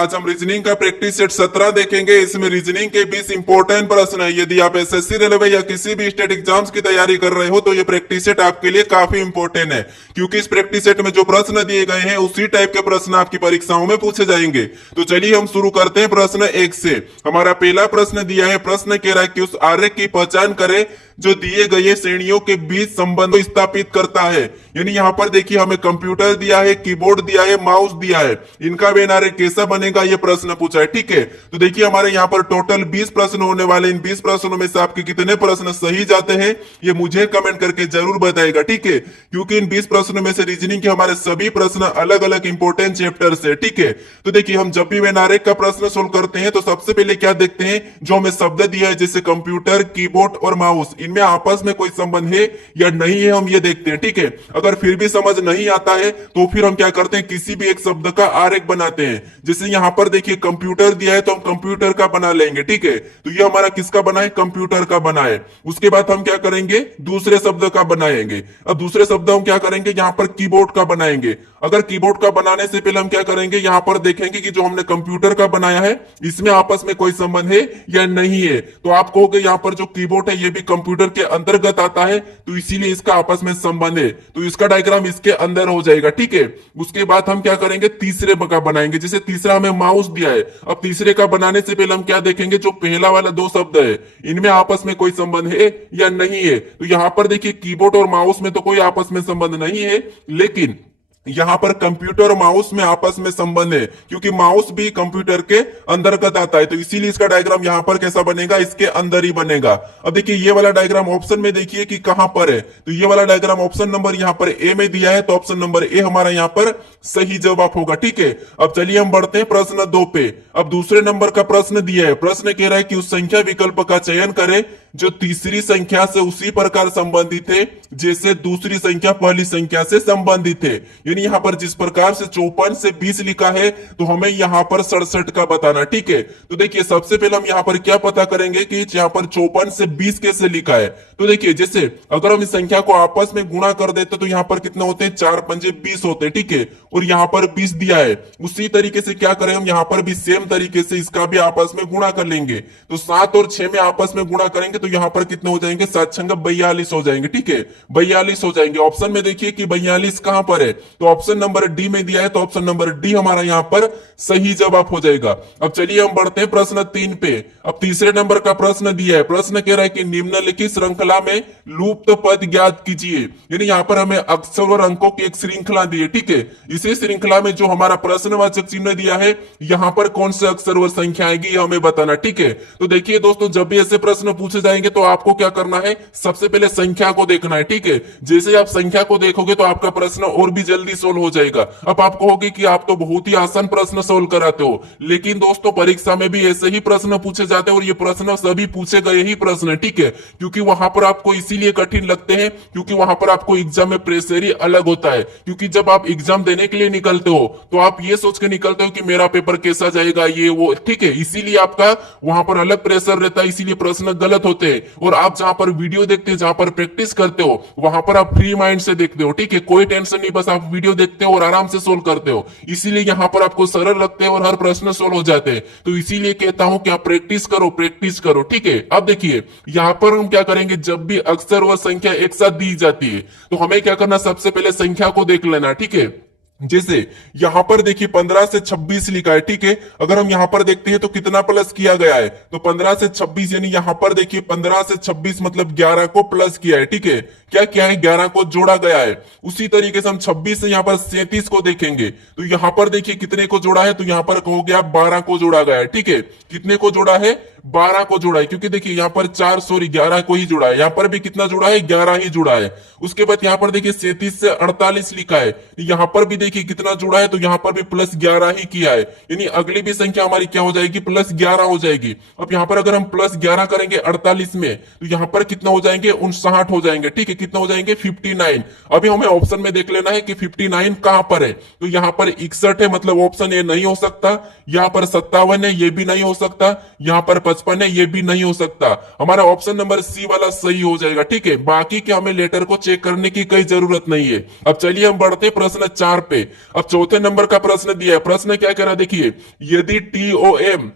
आज हम रीजनिंग का प्रैक्टिस सेट 17 देखेंगे। इसमें रीजनिंग के 20 इंपॉर्टेंट प्रश्न है। यदि आप एसएससी रेलवे या किसी भी स्टेट एग्जाम्स की तैयारी कर रहे हो तो ये प्रैक्टिस सेट आपके लिए काफी इंपॉर्टेंट है, क्योंकि इस प्रैक्टिस सेट में जो प्रश्न दिए गए हैं उसी टाइप के प्रश्न आपकी परीक्षाओं में पूछे जाएंगे। तो चलिए हम शुरू करते हैं प्रश्न 1 से। हमारा पहला प्रश्न दिया है, प्रश्न कह रहा है कि उस आरेख की पहचान करें जो दिए गए श्रेणियों के बीच संबंध को स्थापित करता है। यानी यहाँ पर देखिए हमें कंप्यूटर दिया है, कीबोर्ड दिया है, माउस दिया है, इनका वेन आरेख कैसा बनेगा ये प्रश्न पूछा है। ठीक है, तो देखिए हमारे यहाँ पर टोटल 20 प्रश्न होने वाले। इन 20 प्रश्नों में से आपके कितने प्रश्न सही जाते हैं ये मुझे कमेंट करके जरूर बताएगा। ठीक है, क्योंकि इन 20 प्रश्नों में से रीजनिंग के हमारे सभी प्रश्न अलग अलग इंपॉर्टेंट चैप्टर से। ठीक है, तो देखिए हम जब भी वेन आरेख का प्रश्न सोल्व करते हैं तो सबसे पहले क्या देखते हैं, जो हमें शब्द दिया है जैसे कंप्यूटर, कीबोर्ड और माउस, इनमें आपस में कोई संबंध है या नहीं है हम ये देखते हैं। ठीक है, अगर फिर भी समझ नहीं आता है तो फिर हम क्या करते हैं, किसी भी एक शब्द का आरेख बनाते हैं। जैसे यहाँ पर देखिए कंप्यूटर दिया है तो हम कंप्यूटर का बना लेंगे। ठीक है, तो ये हमारा किसका बना है, कंप्यूटर का बना है। उसके बाद हम क्या करेंगे, दूसरे शब्द का बनाएंगे। अब दूसरे शब्द हम क्या करेंगे, यहाँ पर कीबोर्ड का बनाएंगे। अगर कीबोर्ड का बनाने से पहले हम क्या करेंगे, यहाँ पर देखेंगे कि जो हमने कंप्यूटर का बनाया है इसमें आपस में कोई संबंध है या नहीं है। तो आप कहोगे यहाँ पर जो कीबोर्ड है ये भी कंप्यूटर के अंतर्गत आता है तो इसीलिए इसका आपस में संबंध है, तो इसका डायग्राम इसके अंदर हो जाएगा। ठीक है, उसके बाद हम क्या करेंगे, तीसरे का बनाएंगे। जैसे तीसरा हमें माउस दिया है, अब तीसरे का बनाने से पहले हम क्या देखेंगे, जो पहला वाला दो शब्द है इनमें आपस में कोई संबंध है या नहीं है। तो यहां पर देखिए कीबोर्ड और माउस में तो कोई आपस में संबंध नहीं है, लेकिन यहां पर कंप्यूटर और माउस में आपस में संबंध है, क्योंकि माउस भी कंप्यूटर के अंतर्गत आता है। तो इसीलिए इसका डायग्राम यहां पर कैसा बनेगा, इसके अंदर ही बनेगा। अब देखिए ये वाला डायग्राम ऑप्शन में देखिए कि कहां पर है, तो ये वाला डायग्राम ऑप्शन नंबर यहां पर ए में दिया है, तो ऑप्शन नंबर ए हमारा यहां पर सही जवाब होगा। ठीक है, अब चलिए हम बढ़ते हैं प्रश्न 2 पे। अब दूसरे नंबर का प्रश्न दिया है, प्रश्न कह रहा है कि उस संख्या विकल्प का चयन करें जो तीसरी संख्या से उसी प्रकार संबंधित है जैसे दूसरी संख्या पहली संख्या से संबंधित है। यानी यहाँ पर जिस प्रकार से 54 से 20 लिखा है तो हमें यहाँ पर 67 का बताना। ठीक है, तो देखिए सबसे पहले हम यहाँ पर क्या पता करेंगे कि यहाँ पर 54 से 20 कैसे लिखा है। तो देखिए जैसे अगर हम इस संख्या को आपस में गुणा कर देते तो यहाँ पर कितने होते हैं, 4 पंजे 20 होते हैं। ठीक है, और यहाँ पर 20 दिया है, उसी तरीके से क्या करें हम यहाँ पर भी सेम तरीके से इसका भी आपस में गुणा कर लेंगे। तो 7 और 6 में आपस में गुणा करेंगे तो यहाँ पर कितने हो जाएंगे, 7 छंग 42 हो जाएंगे। ठीक है, 42 हो जाएंगे। ऑप्शन में देखिए कि 42 कहां पर है, तो ऑप्शन नंबर डी में दिया है, तो ऑप्शन नंबर डी हमारा यहाँ पर सही जवाब हो जाएगा। अब चलिए हम बढ़ते हैं प्रश्न 3 पे। अब तीसरे नंबर का प्रश्न दिया है, प्रश्न कह रहा है कि निम्नलिखित श्रृंखला में लुप्त पद ज्ञात कीजिए। यानी यहाँ पर हमें अक्षर और अंकों की एक श्रृंखला दी है। ठीक है, इसी श्रृंखला में जो हमारा प्रश्नवाचक चिन्ह दिया है यहाँ पर कौन से अक्षर और संख्या आएगी हमें बताना। ठीक है, तो देखिए दोस्तों जब भी ऐसे प्रश्न पूछे जाएंगे तो आपको क्या करना है, सबसे पहले संख्या को देखना है। ठीक है, जैसे आप संख्या को देखोगे तो आपका प्रश्न और भी जल्दी सोल्व हो जाएगा। अब आप कहोगे कि आप तो बहुत ही आसान प्रश्न सोल्व कराते हो, लेकिन दोस्तों परीक्षा में भी ऐसे ही प्रश्न पूछे जाते हैं और ये प्रश्न सभी पूछे गए ही प्रश्न है। ठीक है, क्योंकि वहां पर आपको इसीलिए कठिन लगते हैं क्योंकि वहां पर आपको एग्जाम में प्रेशर ही अलग होता है। क्योंकि जब आप एग्जाम देने के लिए निकलते हो तो आप ये सोच के निकलते हो कि मेरा पेपर कैसा जाएगा ये वो। ठीक है, इसीलिए आपका वहां पर अलग प्रेशर रहता है, इसीलिए प्रश्न गलत होते हैं। और आप जहां पर वीडियो देखते हैं, जहां पर प्रैक्टिस करते हो, वहां पर आप फ्री माइंड से देखते हो। ठीक है, कोई टेंशन नहीं, बस आप वीडियो देखते हो और आराम से सोल्व करते हो, इसीलिए यहां पर आपको सरल लगते हैं और हर प्रश्न सोल्व हो जाते हैं। तो इसीलिए कहता हूं कि आप प्रैक्टिस करो, प्रैक्टिस करो। ठीक है, अब देखिए यहां पर हम क्या करेंगे, जब भी अक्षर व संख्या एक साथ दी जाती है तो हमें क्या करना, सबसे पहले संख्या को देख लेना। ठीक है, जैसे यहां पर देखिए 15 से 26 लिखा है। ठीक है, अगर हम यहां पर देखते हैं तो कितना प्लस किया गया है, तो 15 से 26 यानी यहां पर देखिए 15 से 26 मतलब 11 को प्लस किया है। ठीक है, क्या किया है, 11 को जोड़ा गया है। उसी तरीके से हम 26 से यहां पर 37 को देखेंगे तो यहां पर देखिए कितने को जोड़ा है, तो यहां पर कहोगे आप 12 को जोड़ा गया है। ठीक है, कितने को जोड़ा है, 12 को जोड़ा है, क्योंकि देखिए यहां पर 11 को ही जोड़ा है, यहां पर भी कितना जोड़ा है, 11 ही जोड़ा है। उसके बाद यहां पर देखिए 37 से 48 लिखा है, यहां पर भी देखिए कितना जुड़ा है, तो यहां पर भी प्लस 11 ही किया है। यानी अगली भी संख्या हमारी क्या हो जाएगी, प्लस 11 हो जाएगी। अब यहां पर अगर हम प्लस 11 करेंगे 48 में तो यहां पर कितना हो जाएंगे, 59 हो जाएंगे। ठीक है, कितना हो जाएंगे, 59। अभी हमें ऑप्शन में देख लेना है कि 59 कहां पर है, तो यहां पर 61 है, मतलब ऑप्शन ए नहीं हो सकता। यहां पर 57 है, ये भी नहीं हो सकता। यहां पर 55 है, ये भी नहीं हो सकता। हमारा ऑप्शन नंबर सी वाला सही हो जाएगा। ठीक है, बाकी के हमें लेटर को चेक करने की कोई जरूरत नहीं है। अब चलिए हम बढ़ते हैं प्रश्न 4 पे। अब चौथे नंबर का प्रश्न दिया है। प्रश्न क्या कह रहा है देखिए, यदि TOM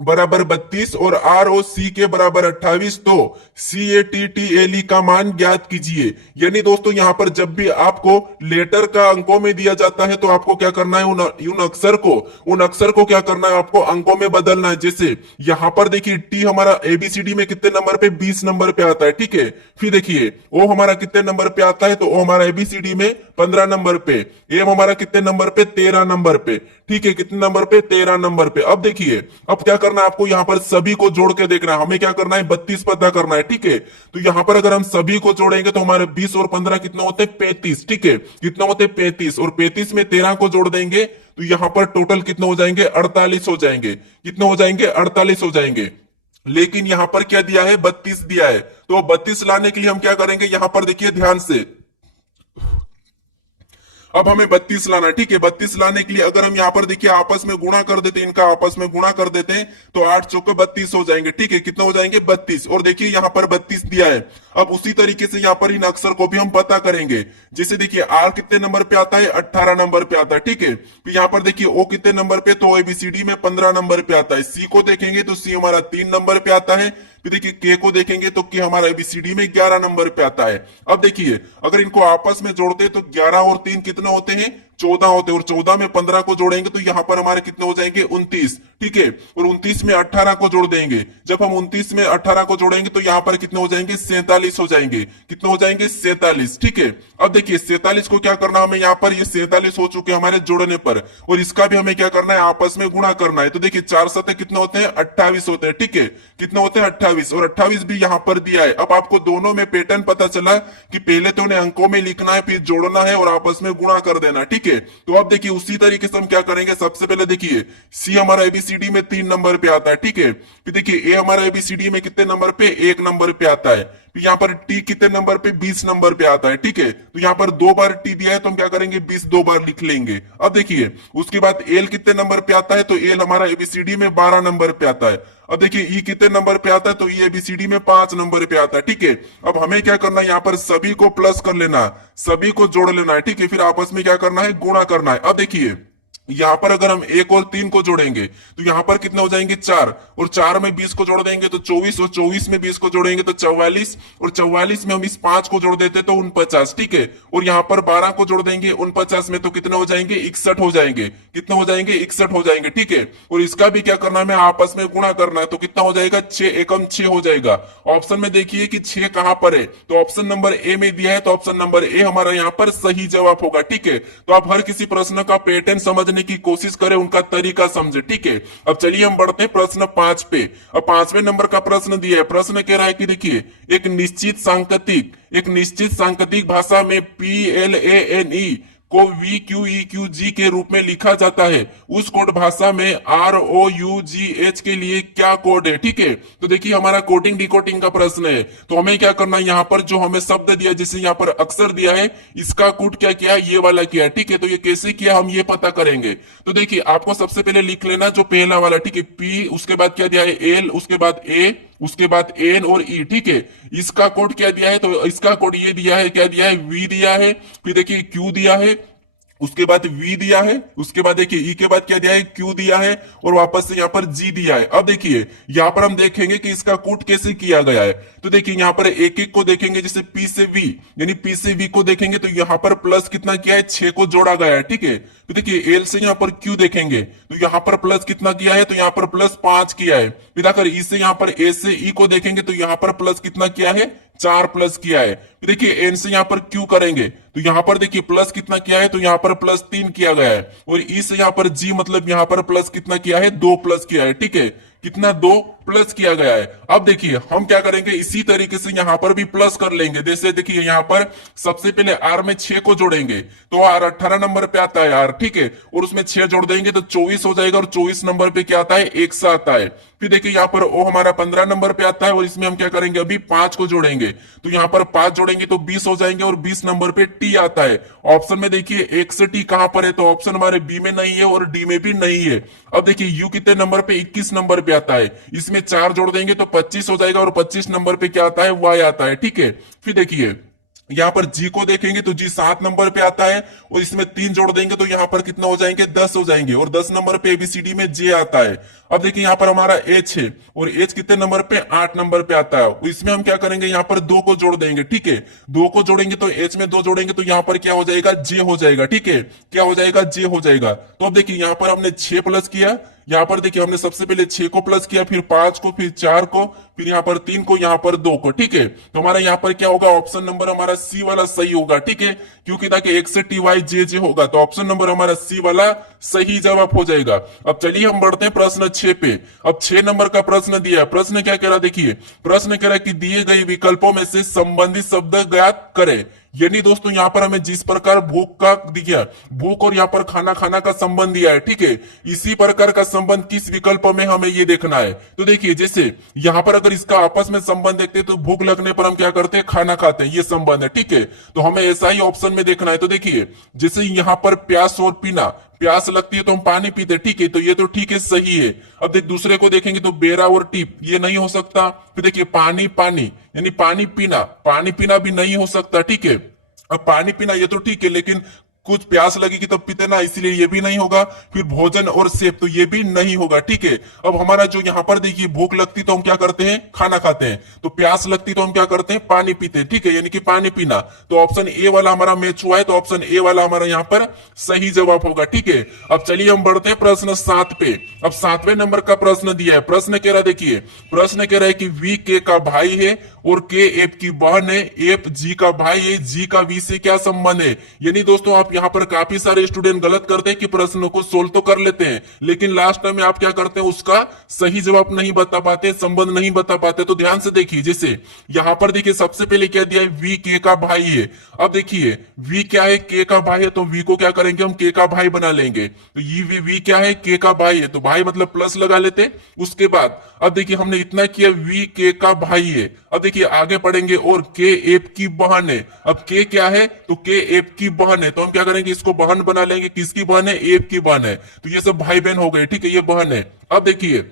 बराबर 32 और ROC के बराबर 28 तो CATTLE का मान ज्ञात कीजिए। यानी दोस्तों यहाँ पर जब भी आपको लेटर का अंकों में दिया जाता है तो आपको क्या करना है, उन अक्षर को क्या करना है, आपको अंकों में बदलना है। जैसे यहाँ पर देखिए टी हमारा ABCD में कितने नंबर पे, 20 नंबर पे आता है। ठीक है, फिर देखिए ओ हमारा कितने नंबर पे आता है, तो ओ हमारा ABCD में 15 नंबर पे, एम हमारा कितने नंबर पे, 13 नंबर पे। ठीक है, कितने नंबर पे, 13 नंबर पे। अब देखिए अब क्या करना है आपको, यहाँ पर सभी को जोड़ के देखना है। हमें क्या करना है, 32 पता करना है। ठीक है, तो यहाँ पर अगर हम सभी को जोड़ेंगे तो हमारे 20 और 15 कितना होते हैं, 35। ठीक है, कितना होते हैं, 35, और 35 में 13 को जोड़ देंगे तो यहाँ पर टोटल कितने हो जाएंगे, 48 हो जाएंगे। कितने हो जाएंगे, 48 हो जाएंगे। लेकिन यहाँ पर क्या दिया है, 32 दिया है। तो 32 लाने के लिए हम क्या करेंगे, यहाँ पर देखिए ध्यान से, अब हमें 32 लाना है। ठीक है, 32 लाने के लिए अगर हम यहाँ पर देखिए आपस में गुणा कर देते हैं, इनका आपस में गुणा कर देते हैं तो 8 चौके 32 हो जाएंगे। ठीक है, कितना हो जाएंगे, 32। और देखिए यहाँ पर 32 दिया है। अब उसी तरीके से यहाँ पर इन अक्षर को भी हम पता करेंगे। जैसे देखिए आर कितने नंबर पे आता है, 18 नंबर पे आता है। ठीक है, तो यहाँ पर देखिए ओ कितने नंबर पे, तो ABCD में 15 नंबर पे आता है। सी को देखेंगे तो सी हमारा 3 नंबर पे आता है। फिर देखिए के को देखेंगे तो के हमारा ABCD में 11 नंबर पे आता है। अब देखिए अगर इनको आपस में जोड़ते हैं तो 11 और 3 कितने होते हैं, 14 होते हैं। और 14 में 15 को जोड़ेंगे तो यहाँ पर हमारे कितने हो जाएंगे, 29। ठीक है, और 29 में 18 को जोड़ देंगे। जब हम 29 में 18 को जोड़ेंगे तो यहाँ पर कितने हो जाएंगे, 47 हो जाएंगे। कितने हो जाएंगे, 47। ठीक है, अब देखिए 47 को क्या करना हमें, यहाँ पर ये 47 हो चुके हमारे जोड़ने पर, और इसका भी हमें क्या करना है, आपस में गुणा करना है। तो देखिए 4 सतह कितने होते हैं, 28 होते हैं। ठीक है, कितने होते हैं, 28, और 28 भी यहाँ पर दिया है। अब आपको दोनों में पैटर्न पता चला कि पहले तो उन्हें अंकों में लिखना है, फिर जोड़ना है और आपस में गुणा कर देना। ठीक है, तो अब देखिए उसी तरीके से हम क्या करेंगे, सबसे पहले देखिए सी हमारा ABCD में 3 नंबर पे आता है। ठीक है, फिर देखिए ए हमारा ABCD में कितने नंबर पे, 1 नंबर पे आता है। फिर यहाँ पर टी कितने नंबर पे, 20 नंबर पे आता है। ठीक है, तो यहाँ पर 2 बार टी दिया है तो हम क्या करेंगे, 20 2 बार लिख लेंगे। अब देखिए उसके बाद एल कितने नंबर पे आता है, तो एल हमारा ABCD में 12 नंबर पे आता है। अब देखिए ई कितने नंबर पे आता है, तो ई ABCD में 5 नंबर पे आता है। ठीक है, अब हमें क्या करना है, यहाँ पर सभी को प्लस कर लेना, सभी को जोड़ लेना है। ठीक है, फिर आपस में क्या करना है, गुणा करना है। अब देखिए यहाँ पर अगर हम 1 और 3 को जोड़ेंगे तो यहाँ पर कितने हो जाएंगे, 4, और 4 में 20 को जोड़ देंगे तो 24, और 24 में 20 को जोड़ेंगे तो 44, और 44 में हम इस 5 को जोड़ देते तो 49। ठीक है, और यहाँ पर 12 को जोड़ देंगे 49 में तो कितने हो जाएंगे, 61 हो जाएंगे। कितने हो जाएंगे, 61 हो जाएंगे। ठीक है, और इसका भी क्या करना है, हमें आपस में गुणा करना है। तो कितना हो जाएगा, 6 एकम 6 हो जाएगा। ऑप्शन में देखिए कि 6 कहां पर है, तो ऑप्शन नंबर ए में दिया है, तो ऑप्शन नंबर ए हमारा यहाँ पर सही जवाब होगा। ठीक है, तो आप हर किसी प्रश्न का पैटर्न समझने की कोशिश करें, उनका तरीका समझे। ठीक है, अब चलिए हम बढ़ते हैं प्रश्न 5 पे। अब 5वें नंबर का प्रश्न दिया है। प्रश्न कह रहा है कि देखिए एक निश्चित सांकेतिक भाषा में PLANE को VQEQG के रूप में लिखा जाता है, उस कोड भाषा में ROUGH के लिए क्या कोड है। ठीक है, तो देखिए हमारा कोडिंग डिकोडिंग का प्रश्न है, तो हमें क्या करना है, यहाँ पर जो हमें शब्द दिया, जैसे यहाँ पर अक्षर दिया है, इसका कोड क्या किया है, ये वाला किया है। ठीक है, तो ये कैसे किया हम ये पता करेंगे। तो देखिए आपको सबसे पहले लिख लेना जो पहला वाला। ठीक है, P, उसके बाद क्या दिया है, L, उसके बाद A, उसके बाद N और E। ठीक है, इसका कोड क्या दिया है, तो इसका कोड ये दिया है, क्या दिया है, V दिया है। फिर देखिए Q दिया है, उसके बाद V दिया है, उसके बाद देखिए E के बाद क्या दिया है, Q दिया है, और वापस से यहाँ पर G दिया है। अब देखिए यहाँ पर हम देखेंगे कि इसका कूट कैसे किया गया है। तो देखिए यहाँ पर एक एक को देखेंगे, जैसे P से V, यानी P से V को देखेंगे तो यहाँ पर प्लस कितना किया है, 6 को जोड़ा गया है। ठीक है, तो देखिए L से यहाँ पर Q देखेंगे तो यहाँ पर प्लस कितना किया है, तो यहाँ पर प्लस 5 किया है। फिर अगर E से यहाँ पर A से E को देखेंगे तो यहाँ पर प्लस कितना किया है, 4 प्लस किया है। देखिए N से यहाँ पर Q करेंगे तो यहाँ पर देखिए प्लस कितना किया है, तो यहाँ पर प्लस 3 किया गया है। और E से यहाँ पर G मतलब यहाँ पर प्लस कितना किया है, 2 प्लस किया है। ठीक है, कितना, 2 प्लस किया गया है। अब देखिए हम क्या करेंगे, इसी तरीके से यहाँ पर भी प्लस कर लेंगे। जैसे देखिए यहाँ पर सबसे पहले R में 6 को जोड़ेंगे तो R 18 नंबर पे आता है R। ठीक है, और उसमें 6 जोड़ देंगे तो 24 हो जाएगा, और 24 नंबर पे क्या आता है, 1 आता है। फिर देखिए यहाँ पर O हमारा 15 नंबर पे आता है, और इसमें हम क्या करेंगे, अभी 5 को जोड़ेंगे तो यहाँ पर 5 जोड़ेंगे तो 20 हो जाएंगे, और 20 नंबर पे T आता है। ऑप्शन में देखिए 1 से T कहां पर है, तो ऑप्शन हमारे बी में नहीं है और डी में भी नहीं है। अब देखिए U कितने नंबर पे, 21 नंबर पे आता है। इसमें में 4 जोड़ देंगे तो 25 हो जाएगा, और 25 नंबर पे क्या आता है, वाई आता है। ठीक है, फिर देखिए यहाँ पर जी को देखेंगे तो जी 7 नंबर पे आता है, और इसमें 3 जोड़ देंगे तो यहाँ पर कितना हो जाएंगे, 10 हो जाएंगे, और 10 नंबर पे एबीसीडी में जे आता है। अब देखिए यहाँ पर हमारा एच है, और एच कितने नंबर पे, 8 नंबर पे आता है। इसमें हम क्या करेंगे, यहाँ पर 2 को जोड़ देंगे। ठीक है, 2 को जोड़ेंगे तो एच में 2 जोड़ेंगे तो यहाँ पर क्या हो जाएगा, जे हो जाएगा। ठीक है, क्या हो जाएगा, जे हो जाएगा। तो अब देखिए यहाँ पर हमने 6 प्लस किया, यहाँ पर देखिए हमने सबसे पहले 6 को प्लस किया, फिर 5 को, फिर 4 को, फिर यहाँ पर 3 को, यहाँ पर 2 को। ठीक है, तो हमारा यहाँ पर क्या होगा, ऑप्शन नंबर हमारा सी वाला सही होगा। ठीक है, क्योंकि ताकि एक से टी वाई जे जे होगा, तो ऑप्शन नंबर हमारा सी वाला सही जवाब हो जाएगा। अब चलिए हम बढ़ते हैं प्रश्न 6 पे। अब 6 नंबर का प्रश्न दिया है। प्रश्न क्या कह रहा, देखिए प्रश्न कह रहा है कि दिए गए विकल्पों में से संबंधित शब्द ज्ञात करें। यानी दोस्तों यहाँ पर हमें जिस प्रकार भूख का दिया, भूख और यहाँ पर खाना खाना का संबंध दिया है। ठीक है, इसी प्रकार का संबंध किस विकल्प में हमें ये देखना है। तो देखिए जैसे यहाँ पर अगर इसका आपस में संबंध देखते हैं तो भूख लगने पर हम क्या करते हैं, खाना खाते हैं, ये संबंध है। ठीक है, तो हमें ऐसा ही ऑप्शन में देखना है। तो देखिए जैसे यहाँ पर प्यास और पीना, प्यास लगती है तो हम पानी पीते। ठीक है, तो ये तो ठीक है, सही है। अब देख दूसरे को देखेंगे तो बेरा और टीप, ये नहीं हो सकता। फिर देखिए पानी पानी यानी पानी पीना, पानी पीना भी नहीं हो सकता। ठीक है, अब पानी पीना ये तो ठीक है, लेकिन कुछ प्यास लगेगी तब पीते ना, इसीलिए ये भी नहीं होगा। फिर भोजन और सेब, तो ये भी नहीं होगा। ठीक है, अब हमारा जो यहाँ पर देखिए भूख लगती तो हम क्या करते हैं, खाना खाते हैं, तो प्यास लगती तो हम क्या करते हैं, पानी पीते हैं। ठीक है, यानी कि पानी पीना, तो ऑप्शन ए वाला हमारा मैच हुआ है, तो ऑप्शन ए वाला हमारा यहाँ पर सही जवाब होगा। ठीक है, अब चलिए हम बढ़ते हैं प्रश्न 7 पे। अब 7वें नंबर का प्रश्न दिया है। प्रश्न कह रहा है, देखिए प्रश्न कह रहा है कि वी के का भाई है और के एफ की बहन है, एफ जी का भाई है, जी का वी से क्या संबंध है। यानी दोस्तों आप यहाँ पर काफी सारे स्टूडेंट गलत करते हैं कि प्रश्न को सोल्व तो कर लेते हैं, लेकिन लास्ट में आप क्या करते हैं, उसका सही जवाब नहीं बता पाते, संबंध नहीं बता पाते। तो ध्यान से देखिए, जैसे यहाँ पर देखिए सबसे पहले क्या दिया है, वी के का भाई है। अब देखिए वी क्या है, के का भाई है, तो वी को क्या करेंगे, हम के का भाई बना लेंगे। तो ये वी क्या है, के का भाई है, तो भाई मतलब प्लस लगा लेते। उसके बाद अब देखिए हमने इतना किया, वी के का भाई है। अब देखिए आगे पढ़ेंगे, और के एफ की बहन है। अब के क्या है, तो के एफ की बहन है, तो हम क्या करेंगे, इसको बहन बना लेंगे। किसकी बहन है, एफ की बहन है, तो ये सब भाई बहन हो गए। ठीक है, ये बहन है। अब देखिए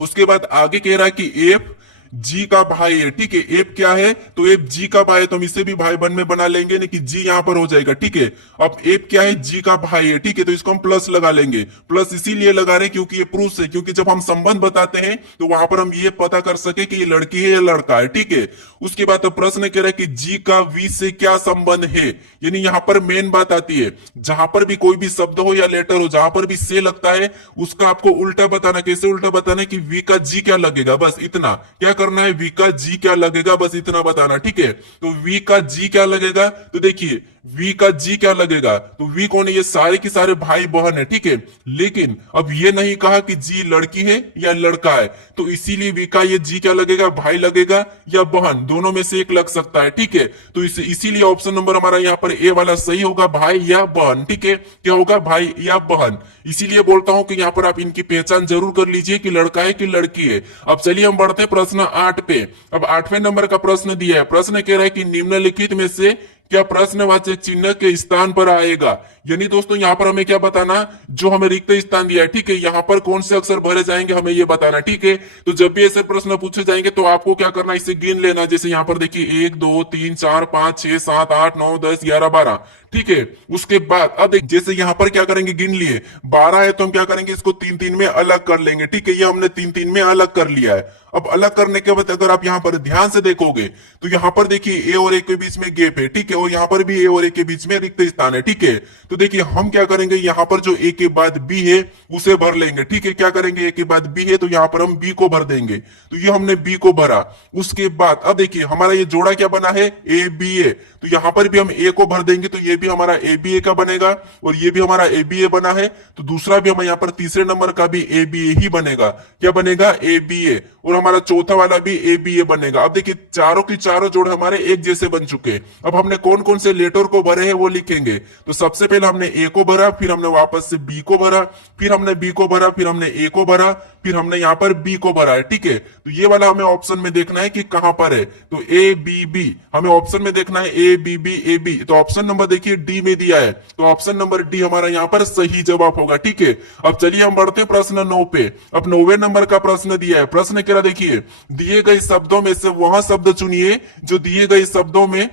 उसके बाद आगे कह रहा है कि एफ जी का भाई है। ठीक है, एफ क्या है, तो एफ जी का भाई है, तो हम इसे भी भाई बन में बना लेंगे, नहीं कि जी यहां पर हो जाएगा। ठीक है, अब एफ क्या है, जी का भाई है। ठीक है, तो इसको हम प्लस लगा लेंगे। प्लस इसीलिए लगा रहे क्योंकि ये प्रूफ है, क्योंकि जब हम संबंध बताते हैं तो वहां पर हम ये पता कर सके कि ये लड़की है या लड़का है। ठीक है, उसके बाद तो प्रश्न कह रहा है कि जी का वी से क्या संबंध है। यानी यहाँ पर मेन बात आती है, जहां पर भी कोई भी शब्द हो या लेटर हो, जहां पर भी से लगता है उसका आपको उल्टा बताना। कैसे उल्टा बताना, कि वी का जी क्या लगेगा, बस इतना क्या करना है, वी का जी क्या लगेगा, बस इतना बताना। ठीक है, तो वी का जी क्या लगेगा, तो देखिए वी का जी क्या लगेगा, तो वी कौन है, ये सारे के सारे भाई बहन है। ठीक है, लेकिन अब ये नहीं कहा कि जी लड़की है या लड़का है, तो इसीलिए वी का ये जी क्या लगेगा, भाई लगेगा या बहन, दोनों में से एक लग सकता है। ठीक है, तो इसीलिए ऑप्शन नंबर हमारा यहाँ पर ए वाला सही होगा, भाई या बहन। ठीक है, क्या होगा, भाई या बहन। इसीलिए बोलता हूं कि यहाँ पर आप इनकी पहचान जरूर कर लीजिए कि लड़का है कि लड़की है। अब चलिए हम बढ़ते हैं प्रश्न 8 पे। अब 8वें नंबर का प्रश्न दिया है। प्रश्न कह रहा है कि निम्नलिखित में से क्या प्रश्नवाचक चिन्ह के स्थान पर आएगा। यानी दोस्तों यहाँ पर हमें क्या बताना, जो हमें रिक्त स्थान दिया है। ठीक है, यहाँ पर कौन से अक्षर भरे जाएंगे हमें ये बताना। ठीक है, तो जब भी ऐसे प्रश्न पूछे जाएंगे तो आपको क्या करना, इसे गिन लेना। जैसे यहाँ पर देखिए 1 2 3 4 5 6 7 8 9 10 11 12। ठीक है, उसके बाद अब जैसे यहाँ पर क्या करेंगे, गिन लिए 12 है, तो हम क्या करेंगे, इसको 3 3 में अलग कर लेंगे। ठीक है, ये हमने 3 3 में अलग कर लिया है। अब अलग करने के बाद अगर आप यहाँ पर ध्यान से देखोगे तो यहाँ पर देखिए ए और ए के बीच में गैप है। ठीक है, और यहाँ पर भी ए और ए के बीच में रिक्त स्थान है। ठीक है, तो देखिए हम क्या करेंगे, यहाँ पर जो ए के बाद बी है उसे भर लेंगे। ठीक है, क्या करेंगे, ए के बाद बी है तो यहाँ पर हम बी को भर देंगे, तो ये हमने बी को भरा। उसके बाद अब देखिए हमारा ये जोड़ा क्या बना है, ए बी ए, तो यहाँ पर भी हम ए को भर देंगे, तो ये भी हमारा ए बी ए का बनेगा, और ये भी हमारा ए बी ए बना है, तो दूसरा भी हम यहाँ पर तीसरे नंबर का भी ए बी ए ही बनेगा। क्या बनेगा, ए बी ए, और हमारा चौथा वाला भी ए बी ए बनेगा। अब देखिए चारों की चारों जोड़ हमारे एक जैसे बन चुके। अब हमने कौन कौन से लेटर को भरे हैं वो लिखेंगे। तो सबसे पहले हमने ए को भरा, फिर हमने वापस से बी को भरा, फिर हमने बी को भरा, फिर हमने ए को भरा, फिर हमने यहाँ पर बी को भरा है, ठीक है। तो ये वाला हमें ऑप्शन में देखना है कि कहां पर है, तो ए बी बी हमें ऑप्शन में देखना है, A B B A B. तो ऑप्शन नंबर देखिए डी में दिया है, तो ऑप्शन नंबर डी हमारा यहाँ पर सही जवाब होगा, ठीक है। अब चलिए हम बढ़ते हैं प्रश्न 9 पे। अब 9वें नंबर का प्रश्न दिया है। प्रश्न क्या देखिए, दिए गए शब्दों में से वह शब्द चुनिए जो दिए गए शब्दों में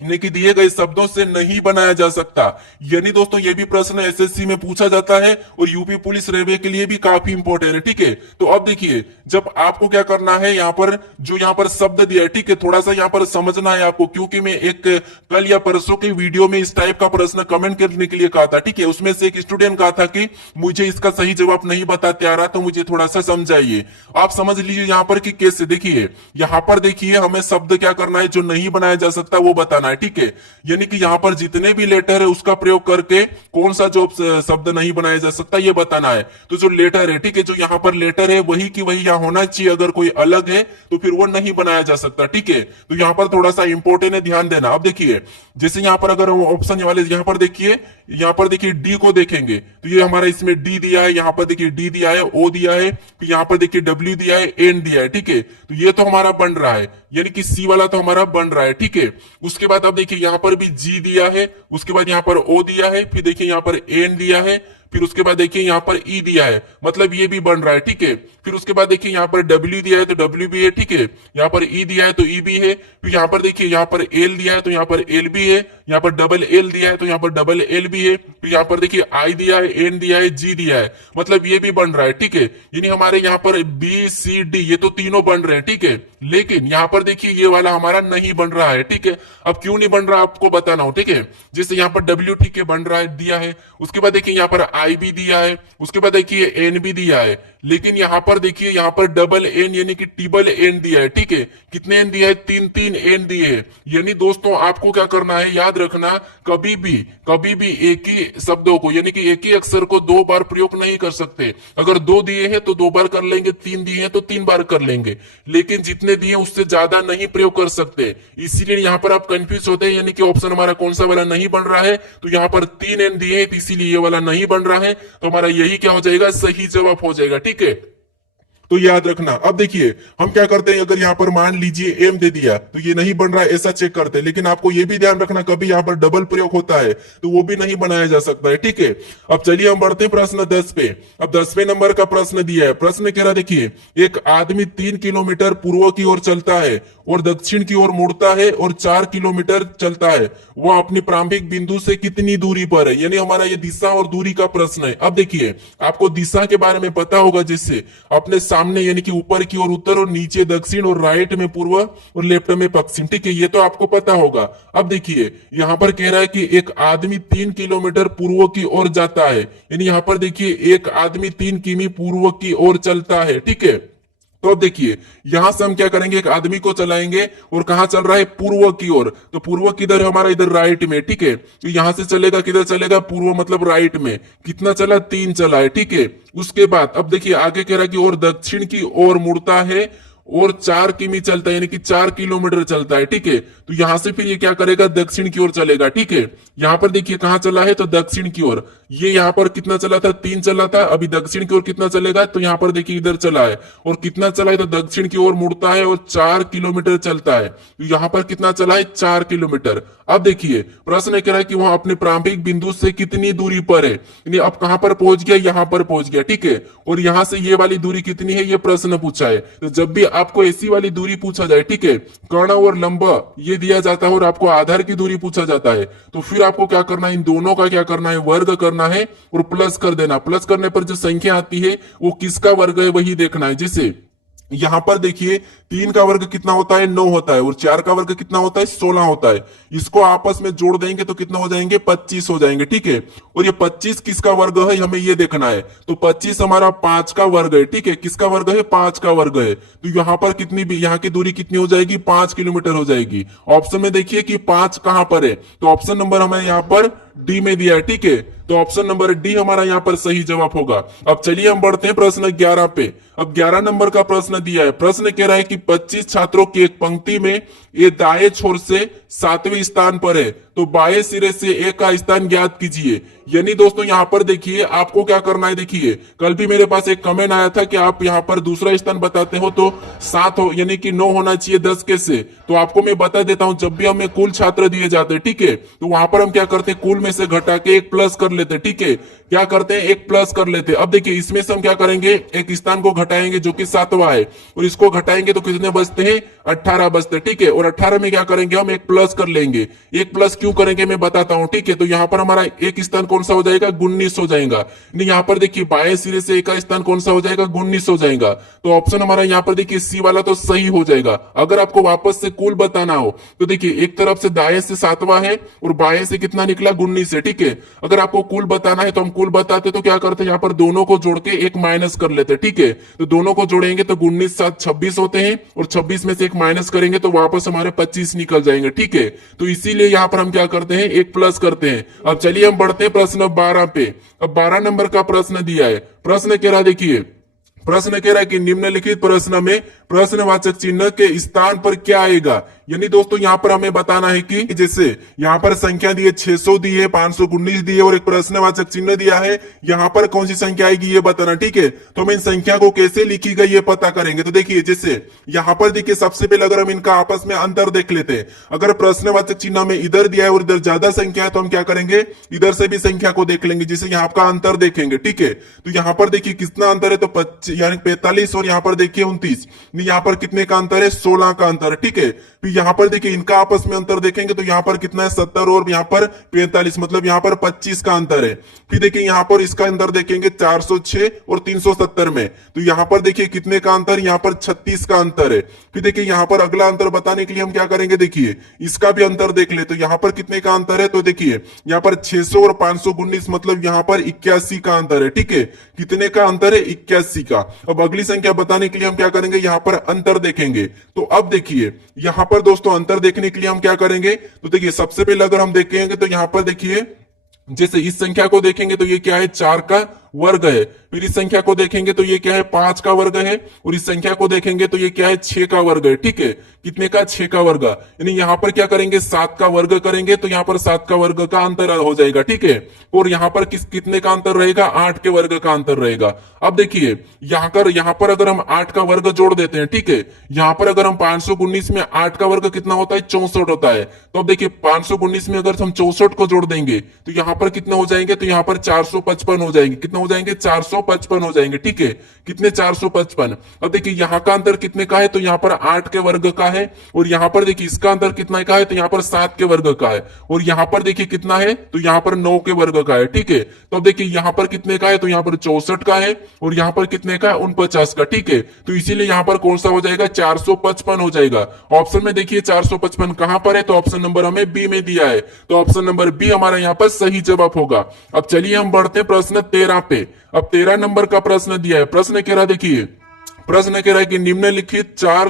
यानी कि दिए गए शब्दों से नहीं बनाया जा सकता। यानी दोस्तों ये भी प्रश्न एसएससी में पूछा जाता है और यूपी पुलिस रेलवे के लिए भी काफी इंपॉर्टेंट है, ठीक है। तो अब देखिए, जब आपको क्या करना है, यहाँ पर जो यहाँ पर शब्द दिया है, ठीक है, थोड़ा सा यहाँ पर समझना है आपको, क्योंकि मैं एक कल या परसों के वीडियो में इस टाइप का प्रश्न कमेंट करने के लिए कहा था, ठीक है। उसमें से एक स्टूडेंट कहा था कि मुझे इसका सही जवाब नहीं बताते आ रहा, तो मुझे थोड़ा सा समझाइए। आप समझ लीजिए यहाँ पर कि कैसे, देखिए यहाँ पर देखिए हमें शब्द क्या करना है, जो नहीं बनाया जा सकता वो बताना है, ठीक है। यानी कि यहां पर जितने भी लेटर है उसका प्रयोग करके कौन सा जो शब्द नहीं बनाया जा सकता ये बताना है। तो जो लेटर है, ठीक है, जो यहां पर लेटर है वही की वही यहां होना चाहिए, अगर कोई अलग है तो फिर वो नहीं बनाया जा सकता, ठीक है। तो यहां पर थोड़ा सा इंपॉर्टेंट है, ध्यान देना। अब देखिए, जैसे यहां पर अगर ऑप्शन वाले यहां पर देखिए, यहां पर देखिए डी को देखेंगे तो ये हमारा इसमें डी दिया है, यहां पर देखिए डी दिया है, ओ दिया है, फिर यहां पर देखिए डब्ल्यू दिया है, एन दिया है, ठीक है। तो ये तो हमारा बन रहा है, यानी कि सी वाला तो हमारा बन रहा है, ठीक है। उसके बाद अब देखिए यहाँ पर भी जी दिया है, उसके बाद यहाँ पर ओ दिया है, फिर देखिए यहाँ पर एन दिया है, फिर उसके बाद देखिए यहाँ पर ई दिया है, मतलब ये भी बन रहा है, ठीक है। फिर उसके बाद देखिए यहाँ पर डब्ल्यू दिया है तो डब्ल्यू भी है, ठीक है। यहाँ पर ई दिया है तो ई भी है, फिर यहाँ पर देखिए यहाँ पर एल दिया है तो यहाँ पर एल भी है, यहाँ पर डबल एल दिया है तो यहाँ पर डबल एल भी है, फिर यहाँ पर देखिए आई दिया है, एन दिया है, जी दिया है, मतलब ये भी बन रहा है, ठीक है। यानी हमारे यहाँ पर बी सी डी ये तो तीनों बन रहे हैं, ठीक है। लेकिन यहाँ पर देखिए ये वाला हमारा नहीं बन रहा है, ठीक है। अब क्यों नहीं बन रहा आपको बताना हो, ठीक है। जैसे यहाँ पर डब्ल्यू, ठीक है, बन रहा है, दिया है। उसके बाद देखिए यहाँ पर आई भी दिया है, उसके बाद देखिए एन भी दिया है, लेकिन यहाँ पर देखिए यहाँ पर डबल एन यानी कि टिबल एन दिया है, ठीक है। कितने एन दिया है, तीन तीन एन दिए हैं। यानी दोस्तों आपको क्या करना है, याद रखना, कभी भी एक ही शब्दों को यानी कि एक ही अक्षर को दो बार प्रयोग नहीं कर सकते। अगर दो दिए हैं तो दो बार कर लेंगे, तीन दिए हैं तो तीन बार कर लेंगे, लेकिन जितने दिए उससे ज्यादा नहीं प्रयोग कर सकते। इसीलिए यहाँ पर आप कंफ्यूज होते हैं, यानी कि ऑप्शन हमारा कौन सा वाला नहीं बन रहा है, तो यहाँ पर तीन एन दिए हैं, इसीलिए ये वाला नहीं बन रहा है, तो हमारा यही क्या हो जाएगा, सही जवाब हो जाएगा, ठीक है। तो याद रखना। अब देखिए हम क्या करते हैं, अगर यहाँ पर मान लीजिए एम दे दिया तो ये नहीं बन रहा है, ऐसा चेक करते हैं। लेकिन आपको ये भी ध्यान रखना, कभी यहाँ पर डबल प्रयोग होता है तो वो भी नहीं बनाया जा सकता है, ठीक है। अब चलिए हम बढ़ते हैं प्रश्न 10 पे। अब 10वें नंबर का प्रश्न दिया है। प्रश्न कह रहा देखिए, एक आदमी 3 किलोमीटर पूर्व की ओर चलता है और दक्षिण की ओर मुड़ता है और 4 किलोमीटर चलता है, वह अपनी प्रारंभिक बिंदु से कितनी दूरी पर है। यानी हमारा ये दिशा और दूरी का प्रश्न है। अब देखिए आपको दिशा के बारे में पता होगा, जिससे अपने सामने यानी कि ऊपर की ओर उत्तर और नीचे दक्षिण और राइट में पूर्व और लेफ्ट में पश्चिम, ठीक है, ये तो आपको पता होगा। अब देखिए यहाँ पर कह रहा है कि एक आदमी 3 किलोमीटर पूर्व की ओर जाता है, यानी यहाँ पर देखिए एक आदमी 3 किमी पूर्व की ओर चलता है, ठीक है। तो अब देखिए यहां से हम क्या करेंगे, एक आदमी को चलाएंगे और कहां चल रहा है, पूर्व की ओर। तो पूर्व किधर है हमारा, इधर राइट में, ठीक है। तो यहां से चलेगा, किधर चलेगा, पूर्व मतलब राइट में। कितना चला, 3 चला है, ठीक है। उसके बाद अब देखिए आगे कह रहा है कि और दक्षिण की ओर मुड़ता है और 4 किमी चलता है, यानी कि 4 किलोमीटर चलता है, ठीक है। तो यहां से फिर ये क्या करेगा, दक्षिण की ओर चलेगा, ठीक है। यहां पर देखिए कहां चला है, तो दक्षिण की ओर। ये यहां पर कितना चला था, 3 चला था, अभी दक्षिण की ओर कितना चलेगा, तो यहां पर देखिए इधर चला है और कितना चला है, तो दक्षिण की ओर मुड़ता है और 4 किलोमीटर चलता है। तो यहां पर कितना चला है, 4 किलोमीटर। अब देखिए प्रश्न कह रहा है कि वह अपने प्रारंभिक बिंदु से कितनी दूरी पर है, यानी अब कहां पर पहुंच गया, यहां पर पहुंच गया, ठीक है। और यहां से ये वाली दूरी कितनी है, ये प्रश्न पूछा है। तो जब भी आपको ऐसी वाली दूरी पूछा जाए, ठीक है, कर्ण और लंब ये दिया जाता है और आपको आधार की दूरी पूछा जाता है, तो फिर आपको क्या करना है, इन दोनों का क्या करना है, वर्ग करना है और प्लस कर देना। प्लस करने पर जो संख्या आती है वो किसका वर्ग है वही देखना है। जैसे यहां पर देखिए 3 का वर्ग कितना होता है, 9 होता है, और 4 का वर्ग कितना होता है, 16 होता है। इसको आपस में जोड़ देंगे तो कितना हो जाएंगे, 25 हो जाएंगे, ठीक है। और ये 25 किसका वर्ग है, हमें ये देखना है। तो 25 हमारा 5 का वर्ग है, ठीक है। किसका वर्ग है, 5 का वर्ग है। तो यहाँ पर कितनी भी यहाँ की दूरी कितनी हो जाएगी, 5 किलोमीटर हो जाएगी। ऑप्शन में देखिए कि 5 कहां पर है, तो ऑप्शन नंबर हमें यहाँ पर डी में दिया है, ठीक है। तो ऑप्शन नंबर डी हमारा यहाँ पर सही जवाब होगा। अब चलिए हम बढ़ते हैं प्रश्न 11 पे। अब 11 नंबर का प्रश्न दिया है। प्रश्न कह रहा है कि 25 छात्रों की एक पंक्ति में ये दाएं छोर से 7वें स्थान पर है, तो बाएं सिरे से ए का स्थान ज्ञात कीजिए। यानी दोस्तों यहाँ पर देखिए आपको क्या करना है। देखिए कल भी मेरे पास एक कमेंट आया था कि आप यहाँ पर दूसरा स्थान बताते हो तो 7 हो यानी कि 9 होना चाहिए 10 के से। तो आपको मैं बता देता हूँ, जब भी हमें कुल छात्र दिए जाते हैं, ठीक है, तो वहां पर हम क्या करते हैं, कुल में से घटा के एक प्लस कर लेते हैं, ठीक है, क्या करते हैं, एक प्लस कर लेते हैं। अब देखिए इसमें से हम क्या करेंगे, एक स्थान को घटाएंगे जो कि 7वां है, और इसको घटाएंगे तो कितने बचते हैं, 18 बचते हैं, ठीक है। और 18 में क्या करेंगे, हम एक प्लस कर लेंगे। एक प्लस क्यों करेंगे मैं बताता हूं, ठीक है। तो यहाँ पर हमारा एक स्थान कौन सा हो जाएगा, 19 हो जाएगा। नहीं, यहाँ पर देखिए बाएं सिरे से एक स्थान कौन सा हो जाएगा, 19 हो जाएगा। तो ऑप्शन हमारा यहाँ पर देखिए सी वाला तो सही हो जाएगा। अगर आपको वापस से कुल बताना हो तो देखिए एक तरफ से दाएं से 7वां है और बाएं से कितना निकला, 19 है, ठीक है। अगर आपको कुल बताना है तो हम कुल बताते तो क्या करते हैं, यहाँ पर दोनों को जोड़ के एक माइनस कर लेते, ठीक है। तो दोनों को जोड़ेंगे तो 19 7 26 होते हैं, और 26 में से एक माइनस करेंगे तो वापस हमारे 25 निकल जाएंगे, ठीक है। तो इसीलिए यहाँ पर हम क्या करते हैं, एक प्लस करते हैं। अब चलिए हम बढ़ते हैं प्रश्न 12 पे। अब 12 नंबर का प्रश्न दिया है। प्रश्न कह रहा है, देखिए प्रश्न कह रहा है कि निम्नलिखित प्रश्न में प्रश्नवाचक चिन्ह के स्थान पर क्या आएगा। यानी दोस्तों यहाँ पर हमें बताना है कि जैसे यहाँ पर संख्या दी है 600 दी है, 519 दी है, और एक प्रश्नवाचक चिन्ह दिया है, यहाँ पर कौन सी संख्या आएगी ये बताना, ठीक है। तो हम इन संख्या को कैसे लिखी गई ये पता करेंगे। तो देखिए जैसे यहाँ पर देखिए सबसे पहले अगर हम इनका आपस में अंतर देख लेते हैं, अगर प्रश्नवाचक चिन्ह में इधर दिया है और इधर ज्यादा संख्या है तो हम क्या करेंगे, इधर से भी संख्या को देख लेंगे, जिसे यहाँ का अंतर देखेंगे, ठीक है। तो यहाँ पर देखिए कितना अंतर है, तो 25 यानी 45, और यहाँ पर देखिए 29, यहाँ पर कितने का अंतर है, 16 का अंतर है, ठीक है। फिर यहाँ पर देखिए इनका आपस में अंतर देखेंगे तो यहाँ पर कितना है, 70, और यहाँ पर 45, मतलब यहाँ पर 25 का अंतर है। फिर देखिए यहाँ पर इसका अंतर देखेंगे 406 और 370 में, तो यहाँ पर देखिए कितने का अंतर, यहाँ पर 36 का अंतर है। फिर देखिए यहाँ पर अगला अंतर बताने के लिए हम क्या करेंगे, देखिए इसका भी अंतर देख ले, तो यहाँ पर कितने का अंतर है, तो देखिए यहाँ पर 600 और 519, मतलब यहाँ पर 81 का अंतर है, ठीक है। कितने का अंतर है, 81 का। अब अगली संख्या बताने के लिए हम क्या करेंगे, यहाँ पर अंतर देखेंगे। तो अब देखिए यहाँ पर दोस्तों अंतर देखने के लिए हम क्या करेंगे, तो देखिए सबसे पहले अगर हम देखेंगे तो यहाँ पर देखिए जैसे इस संख्या को देखेंगे तो ये क्या है, 4 का वर्ग है। फिर इस संख्या को देखेंगे तो ये क्या है, 5 का वर्ग है, और इस संख्या को देखेंगे तो ये क्या है, 6 का वर्ग है, ठीक है। कितने का, 6 का वर्ग। यानी यहाँ पर क्या करेंगे, 7 का वर्ग करेंगे तो यहाँ पर 7 का वर्ग का अंतर हो जाएगा, ठीक है। और यहाँ पर कितने का अंतर रहेगा, 8 के वर्ग का अंतर रहेगा। अब देखिए यहाँ पर अगर हम 8 का वर्ग जोड़ देते हैं, ठीक है, यहाँ पर अगर हम 519 में 8 का वर्ग कितना होता है, 64 होता है। तो अब देखिए 519 में अगर हम 64 को जोड़ देंगे तो यहाँ पर कितना हो जाएंगे, तो यहाँ पर 455 हो जाएंगे। कितना हो जाएंगे, 455 हो जाएंगे, ठीक है। कितने, 455। अब देखिए यहाँ का अंतर कितने का है, तो यहाँ पर 8 के वर्ग का है, और यहाँ पर देखिए इसका अंतर कितना का है, तो यहाँ पर 7 के वर्ग का है, और यहाँ पर देखिए कितना है, तो यहाँ पर 9 के वर्ग का है, ठीक है। तो अब देखिए यहाँ पर कितने का है, तो यहाँ पर 64 का है, और यहाँ पर कितने का है, 49 का, ठीक है। तो इसीलिए यहाँ पर कौन सा हो जाएगा, 455 हो जाएगा। ऑप्शन में देखिए 455 कहां पर है, तो ऑप्शन नंबर हमें बी में दिया है, तो ऑप्शन नंबर बी हमारा यहाँ पर सही जवाब होगा। अब चलिए हम बढ़ते हैं प्रश्न 13 पे। अब 13 नंबर का प्रश्न दिया है। प्रश्न कह रहा है, देखिए प्रश्न कह रहा है कि निम्नलिखित चार,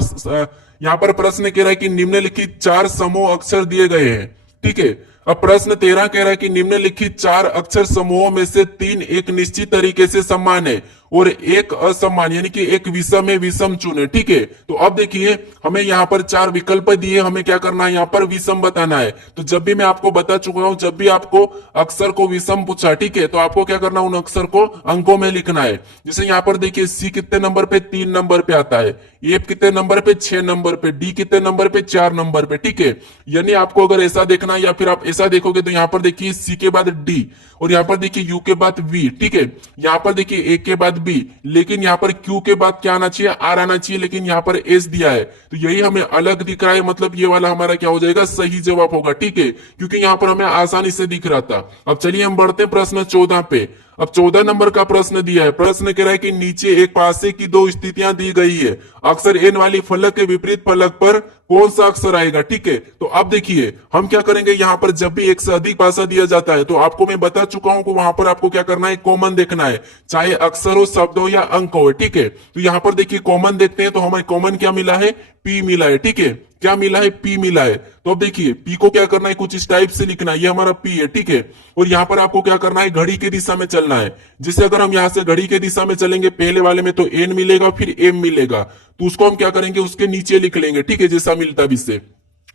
यहाँ पर प्रश्न कह रहा है कि निम्नलिखित 4 समूह अक्षर दिए गए हैं, ठीक है। अब प्रश्न 13 कह रहा है कि निम्नलिखित 4 अक्षर समूहों में से 3 एक निश्चित तरीके से समान है और एक असमान, यानी कि एक विषम है, विषम चुने, ठीक है। तो अब देखिए हमें यहाँ पर 4 विकल्प दिए, हमें क्या करना है, यहाँ पर विषम बताना है। तो जब भी मैं आपको बता चुका हूं, जब भी आपको अक्षर को विषम पूछा, ठीक है, तो आपको क्या करना, उन अक्षर को अंकों में लिखना है। जैसे यहाँ पर देखिए सी कितने नंबर पे, 3 नंबर पे आता है, ए कितने नंबर पे, 6 नंबर पे, डी कितने नंबर पे, 4 नंबर पे, ठीक है। यानी आपको अगर ऐसा देखना है या फिर आप ऐसा देखोगे तो यहाँ पर देखिए सी के बाद डी, और यहाँ पर देखिए यू के बाद वी, ठीक है। यहाँ पर देखिए ए के बाद बी, लेकिन यहाँ पर क्यू के बाद क्या आना चाहिए, आर आना चाहिए, लेकिन यहाँ पर एस दिया है, तो यही हमें अलग दिख रहा है, मतलब ये वाला हमारा क्या हो जाएगा, सही जवाब होगा, ठीक है, क्योंकि यहाँ पर हमें आसानी से दिख रहा था। अब चलिए हम बढ़ते हैं प्रश्न 14 पे। अब 14 नंबर का प्रश्न दिया है। प्रश्न कह रहा है कि नीचे एक पासे की 2 स्थितियां दी गई है, अक्षर एन वाली फलक के विपरीत फलक पर कौन सा अक्षर आएगा, ठीक है। तो अब देखिए हम क्या करेंगे, यहाँ पर जब भी एक से अधिक पासा दिया जाता है तो आपको मैं बता चुका हूं कि वहां पर आपको क्या करना है, कॉमन देखना है, चाहे अक्षर हो, शब्द हो या अंक हो, ठीक है। तो यहाँ पर देखिए कॉमन देखते हैं, तो हमें कॉमन क्या मिला है, पी मिला है, ठीक है। क्या मिला है, पी मिला है। तो अब देखिए पी को क्या करना है, कुछ इस टाइप से लिखना है, ये हमारा पी है, ठीक है। और यहाँ पर आपको क्या करना है, घड़ी की दिशा में चलना है। जैसे अगर हम यहाँ से घड़ी की दिशा में चलेंगे, पहले वाले में तो एन मिलेगा, फिर एम मिलेगा, तो उसको हम क्या करेंगे, उसके नीचे लिख लेंगे, ठीक है, जैसा मिलता है इससे।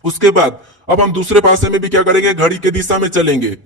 उसके बाद अब हम दूसरे पासे में भी क्या करेंगे, घड़ी की दिशा में चलेंगे।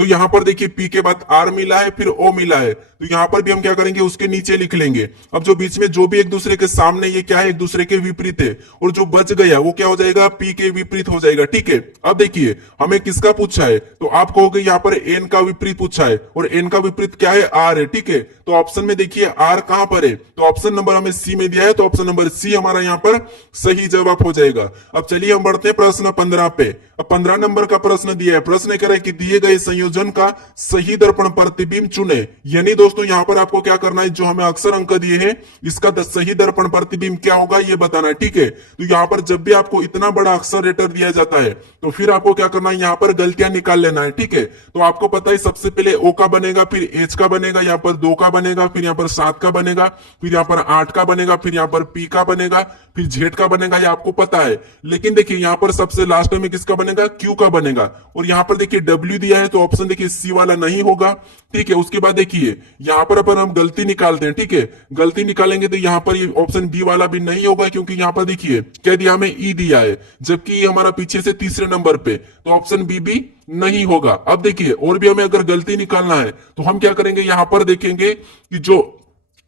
तो यहाँ पर देखिए पी के बाद आर मिला है, फिर ओ मिला है, तो यहाँ पर भी हम क्या करेंगे, उसके नीचे लिख लेंगे। अब जो बीच में जो भी एक दूसरे के सामने ये क्या है, एक दूसरे के विपरीत है, और जो बच गया वो क्या हो जाएगा, पी के विपरीत हो जाएगा। ठीक है, अब देखिए हमें किसका पूछा है, तो आप कहोगे यहाँ पर एन का विपरीत पूछा है, और एन का विपरीत क्या है, आर है। ठीक है, तो ऑप्शन में देखिए आर कहां पर है, तो ऑप्शन नंबर हमें सी में दिया है, तो ऑप्शन नंबर सी हमारा यहाँ पर सही जवाब हो जाएगा। अब चलिए हम बढ़ते हैं प्रश्न 15 पे। अब 15 नंबर का प्रश्न दिया है, प्रश्न कह रहा है कि दिए गए संयोजन का सही दर्पण प्रतिबिंब चुने। यानी दोस्तों यहाँ पर आपको क्या करना है, जो हमें अक्षर अंक दिए हैं इसका सही दर्पण प्रतिबिंब क्या होगा ये बताना है। ठीक है, तो यहाँ पर जब भी आपको इतना बड़ा अक्षर लेटर दिया जाता है तो फिर आपको क्या करना है, यहाँ पर गलतियां निकाल लेना है। ठीक है, तो आपको पता है सबसे पहले ओ का बनेगा, फिर एच का बनेगा, यहाँ पर 2 का बनेगा, फिर यहाँ पर 7 का बनेगा, फिर यहाँ पर 8 का बनेगा, फिर यहाँ पर पी का बनेगा, फिर जेड का बनेगा, ये आपको पता है। लेकिन देखिए यहाँ पर सबसे लास्ट में किसका बनेगा, क्यू का बनेगा, और यहाँ पर देखिए डब्ल्यू दिया है, तो ऑप्शन देखिए सी वाला नहीं होगा। ठीक है, उसके बाद देखिए यहाँ पर अपन हम गलती निकालते हैं। ठीक है, गलती निकालेंगे तो यहाँ पर ये ऑप्शन बी वाला भी नहीं होगा, क्योंकि यहाँ पर देखिए क्या दिया, हमें ई दिया है, जबकि ये हमारा पीछे से तीसरे नंबर पे, तो ऑप्शन बी भी नहीं होगा। अब देखिए और भी हमें अगर गलती निकालना है तो हम क्या करेंगे, यहाँ पर देखेंगे कि जो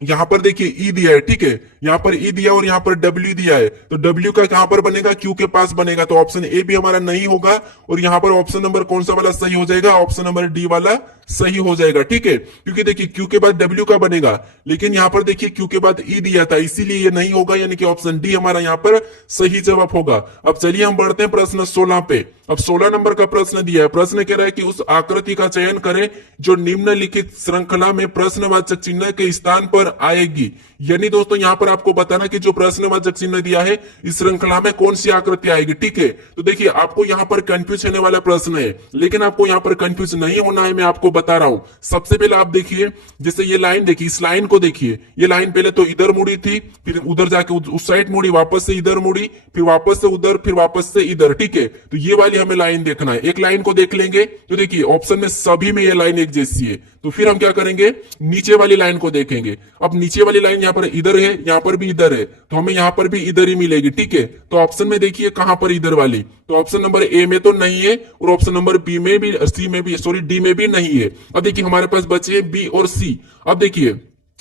यहाँ पर देखिए ई दिया है। ठीक है, यहाँ पर ई दिया और यहाँ पर डब्ल्यू दिया है, तो डब्ल्यू का कहां पर बनेगा, क्यू के पास बनेगा, तो ऑप्शन ए भी हमारा नहीं होगा। और यहाँ पर ऑप्शन नंबर कौन सा वाला सही हो जाएगा, ऑप्शन नंबर डी वाला सही हो जाएगा। ठीक है, क्योंकि देखिए क्यू के बाद डब्ल्यू का बनेगा, लेकिन यहाँ पर देखिए क्यू के बाद ई दिया था, इसीलिए ये नहीं होगा, यानी कि ऑप्शन डी हमारा यहाँ पर सही जवाब होगा। अब चलिए हम बढ़ते हैं प्रश्न 16 पे। अब 16 नंबर का प्रश्न दिया है, प्रश्न कह रहा है कि उस आकृति का चयन करें जो निम्नलिखित श्रृंखला में प्रश्नवाचक चिन्ह के स्थान पर आएगी। यानी दोस्तों यहाँ पर आपको बताना कि जो प्रश्नवाचक चिन्ह दिया है इस श्रृंखला में कौन सी आकृति आएगी। ठीक है, तो देखिए आपको यहाँ पर कंफ्यूज होने वाला प्रश्न है, लेकिन आपको यहाँ पर कंफ्यूज नहीं होना है, मैं आपको बता रहा हूं। सबसे पहले आप देखिए, जैसे ये लाइन देखिए, इस लाइन को देखिए, ये लाइन पहले तो इधर मुड़ी थी, फिर उधर जाके उस साइड मुड़ी, वापस से इधर मुड़ी, फिर वापस से उधर, फिर वापस से इधर। ठीक है, तो ये वाली हमें लाइन देखना है। एक लाइन को देख लेंगे तो देखिए ऑप्शन में सभी में ये लाइन एक जैसी है, तो फिर हम क्या करेंगे, नीचे वाली लाइन को देखेंगे। अब नीचे वाली लाइन यहाँ पर इधर है, यहाँ पर भी इधर है, तो हमें यहाँ पर भी इधर ही मिलेगी। ठीक है, तो ऑप्शन में देखिए कहां पर इधर वाली, तो ऑप्शन नंबर ए में तो नहीं है, और ऑप्शन नंबर बी में भी, सी में भी, सॉरी डी में भी नहीं है। अब देखिए हमारे पास बचे बी और सी। अब देखिए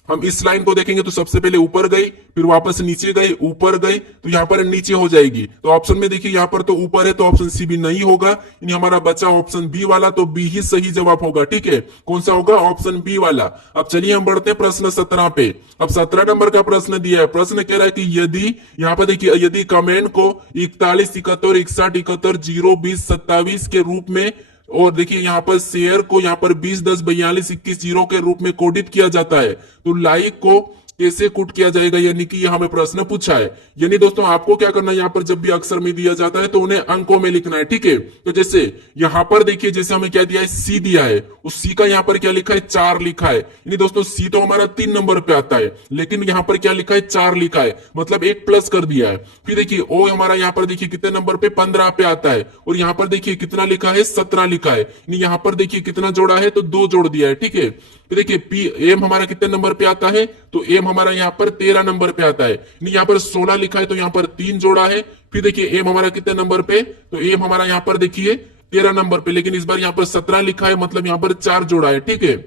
हम इस लाइन को देखेंगे तो सबसे पहले ऊपर गई, फिर वापस नीचे गए, ऊपर गए, तो यहाँ पर नीचे हो जाएगी। तो ऑप्शन में देखिए यहाँ पर तो ऊपर है, तो ऑप्शन सी भी नहीं होगा, यानी हमारा बचा ऑप्शन बी वाला, तो बी ही सही जवाब होगा। ठीक है, कौन सा होगा, ऑप्शन बी वाला। अब चलिए हम बढ़ते हैं प्रश्न 17 पे। अब 17 नंबर का प्रश्न दिया है, प्रश्न कह रहा है कि यदि, यहाँ पर देखिए, यदि कमेंट को 41 71 61 71 0 20 27 के रूप में, और देखिए यहाँ पर शेयर को यहाँ पर 20 10 42 21 0 के रूप में कोडित किया जाता है, तो लाइक को कैसे कोड किया जाएगा, यानी कि यह हमें प्रश्न पूछा है। यानी दोस्तों आपको क्या करना है, यहाँ पर जब भी अक्षर में दिया जाता है तो उन्हें अंकों में लिखना है। ठीक है, तो जैसे यहाँ पर देखिए, जैसे हमें क्या दिया है, सी दिया है, उस सी का यहाँ पर क्या लिखा है, 4 लिखा है। यानी दोस्तों सी तो हमारा 3 नंबर पे आता है, लेकिन यहाँ पर क्या लिखा है, 4 लिखा है, मतलब 1 प्लस कर दिया है। फिर देखिए ओ हमारा यहाँ पर देखिए कितने नंबर पे, 15 पे आता है, और यहाँ पर देखिए कितना लिखा है, 17 लिखा है। यहाँ पर देखिए कितना जोड़ा है, तो 2 जोड़ दिया है। ठीक है, तो देखिए पी एम हमारा कितने नंबर पे आता है, तो एम हमारा यहाँ पर 13 नंबर पे आता है। यहाँ पर 16 लिखा है, तो यहाँ पर 3 जोड़ा है। फिर देखिए एम हमारा कितने नंबर पे, तो एम हमारा यहाँ पर देखिए 13 नंबर पे, लेकिन इस बार यहाँ पर 17 लिखा है, मतलब यहाँ पर 4 जोड़ा है। ठीक है,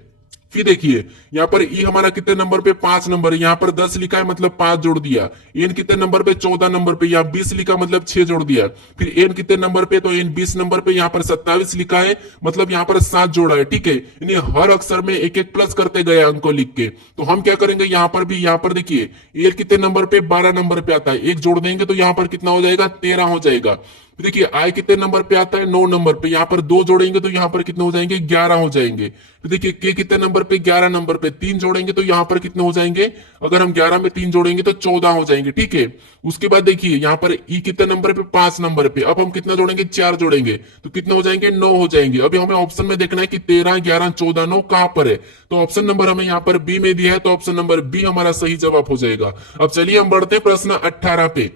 फिर देखिए यहाँ पर ई हमारा कितने नंबर पे, 5 नंबर है, यहाँ पर 10 लिखा है, मतलब 5 जोड़ दिया। एन कितने नंबर पे, 14 नंबर पे, यहाँ 20 लिखा, मतलब 6 जोड़ दिया। फिर एन कितने नंबर पे, तो एन 20 नंबर पे, यहाँ पर 27 लिखा है, मतलब यहाँ पर 7 जोड़ा है। ठीक है, यानी हर अक्षर में एक एक प्लस करते गए अंक लिख के। तो हम क्या करेंगे, यहाँ पर भी, यहाँ पर देखिए एल कितने नंबर पे, 12 नंबर पे आता है, एक जोड़ देंगे तो यहाँ पर कितना हो जाएगा, 13 हो जाएगा। देखिए आई कितने नंबर पे आता है, 9 नंबर पे, यहाँ पर 2 जोड़ेंगे तो यहाँ पर कितने हो जाएंगे, 11 हो जाएंगे। तो देखिए के कितने नंबर पे, 11 नंबर पे, 3 जोड़ेंगे तो यहाँ पर कितने हो जाएंगे, अगर हम 11 में 3 जोड़ेंगे तो 14 हो जाएंगे। ठीक है, उसके बाद देखिए यहाँ पर ई कितने नंबर पे, 5 नंबर पे, अब हम कितना जोड़ेंगे, 4 जोड़ेंगे तो कितने हो जाएंगे, 9 हो जाएंगे। अभी हमें ऑप्शन में देखना है कि 13 11 14 9 कहां पर है, तो ऑप्शन नंबर हमें यहाँ पर बी में दिया है, तो ऑप्शन नंबर बी हमारा सही जवाब हो जाएगा। अब चलिए हम बढ़ते हैं प्रश्न 18 पे।